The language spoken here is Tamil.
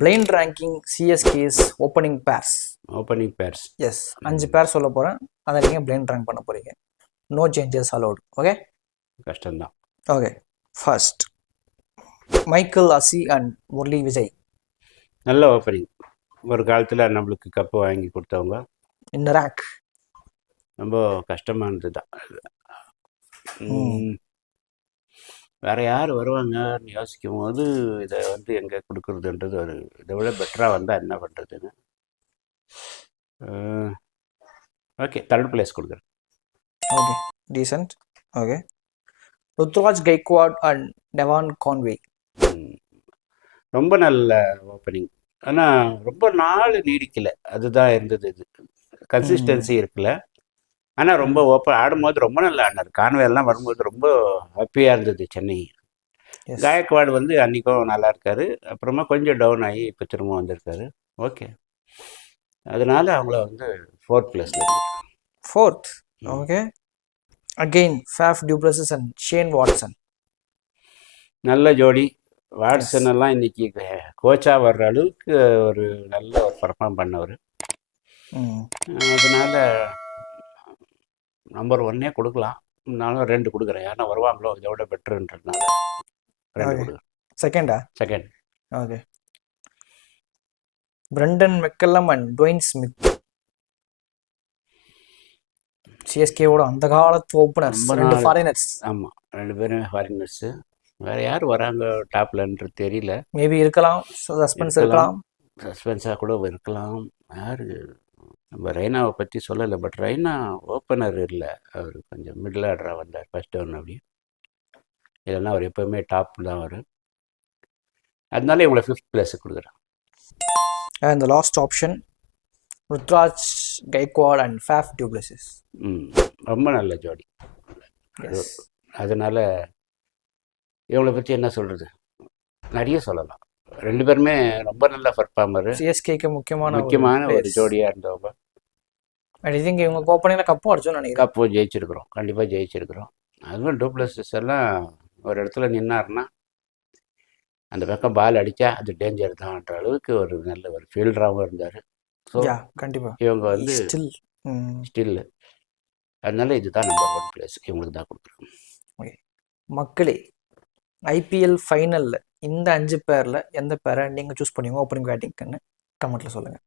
Blind ranking CSK's opening pairs. Opening pairs. Yes, 5 பேர் சொல்ல போகிறேன், அதை நீங்கள் பிளைண்ட் ரேங்க் பண்ண போகிறீங்க. No changes allowed. ஓகே, கஷ்டம்தான். Okay. First Michael Hussey and Murali Vijay. நல்ல ஓப்பனிங். ஒரு காலத்தில் நம்மளுக்கு கப்பு வாங்கி கொடுத்தவங்க. இந்த ரேங்க் ரொம்ப கஷ்டமானது தான். வேறு யார் வருவாங்கன்னு யோசிக்கும் போது இதை வந்து எங்கே கொடுக்குறதுன்றது ஒரு இதை விட பெட்டராக வந்தால் என்ன பண்ணுறதுன்னு. ஓகே, தேர்ட் பிளேஸ் கொடுக்குறேன். Okay, decent. Okay, Ruturaj Gaikwad and Devon Conway. ரொம்ப நல்ல ஓப்பனிங், ஆனால் ரொம்ப நாள் நீடிக்கலை, அதுதான் இருந்தது. இது கன்சிஸ்டன்சி இருக்குல்ல, ஆனால் ரொம்ப ஓப்பன் ஆடும்போது ரொம்ப நல்லா ஆடினார். கான்வேலாம் வரும்போது ரொம்ப ஹாப்பியாக இருந்தது சென்னை. காயக்வாடு வந்து அன்றைக்கும் நல்லா இருக்கார், அப்புறமா கொஞ்சம் டவுன் ஆகி இப்போ திரும்ப வந்திருக்காரு. ஓகே, அதனால அவங்கள வந்து 4th பிளேஸில். 4th. Okay, again Faf du Plessis and Shane Watson. நல்ல ஜோடி. வாட்சன் எல்லாம் இன்னைக்கு கோச்சாக வர்ற அளவுக்கு ஒரு நல்ல ஒரு பர்ஃபார்ம் பண்ணவர். அதனால நம்பர் 1 கொடுக்கலாம், நானும் 2 கொடுக்குறேன். ஏன்னா வருவாங்களோ இதோட பெட்டருன்றதுனால 2 கொடுக்குறேன். செகண்டா? Second. Okay, Brendon McCullum and Dwayne Smith. சிஎஸ்கேவோட அந்த காலத்து ஓப்பனர்ஸ், 2 ஃபாரினர்ஸ். ஆமாம், 2 பேரும் ஃபாரினர்ஸு. வேறு யார் வராங்க டாப்லன்றது தெரியல. மேபி இருக்கலாம், சஸ்பென்ஸ் இருக்கலாம், சஸ்பென்ஸாக கூட இருக்கலாம். யார் நம்ம ரெய்னாவை பற்றி சொல்லலை, பட் ரெய்னா ஓப்பனர் இல்லை, அவர் கொஞ்சம் மிடில் ஆர்டராக வந்தார் ஃபஸ்ட் ஒன். அப்படி இல்லைன்னா அவர் எப்போவுமே டாப் தான் வரும். அதனால இவங்களை 5th பிளேஸுக்கு கொடுக்குறேன். இந்த last option Ruturaj Gaikwad and Faf du Plessis. ரொம்ப நல்ல ஜோடி. அதனால் இவங்களை பற்றி என்ன சொல்கிறது, நிறைய சொல்லலாம். 2 பேருமே ரொம்ப நல்ல பர்ஃபார்மரு. சிஎஸ்கேக்கு முக்கியமான ஒரு ஜோடியாக இருந்தவங்க. ஐ திங்க் இவங்க ஓப்பனிங்கில் கப்பும் அடிச்சோன்னு நினைக்கிறேன். கப்பும் ஜெயிச்சிருக்கிறோம், கண்டிப்பாக ஜெயிச்சிருக்கிறோம். அதுவும் டூப்ளசிஸ் எல்லாம் ஒரு இடத்துல நின்னார்னா அந்த பக்கம் பால் அடித்தா அது டேஞ்சர் தான்ன்ற அளவுக்கு ஒரு நல்ல ஒரு ஃபீல்டராகவும் இருந்தார். ஸோ கண்டிப்பாக இவங்க வந்து ஸ்டில் அதனால இதுதான் நம்பர் 1 பிளேஸ், இவங்களுக்கு தான் கொடுக்குறோம். ஓகே மக்களே, ஐபிஎல் ஃபைனலில் இந்த 5 பேரில் எந்த பேரை நீங்கள் சூஸ் பண்ணுவீங்க ஓப்பனிங் பேட்டிங்க்குன்னு கமெண்ட்டில் சொல்லுங்கள்.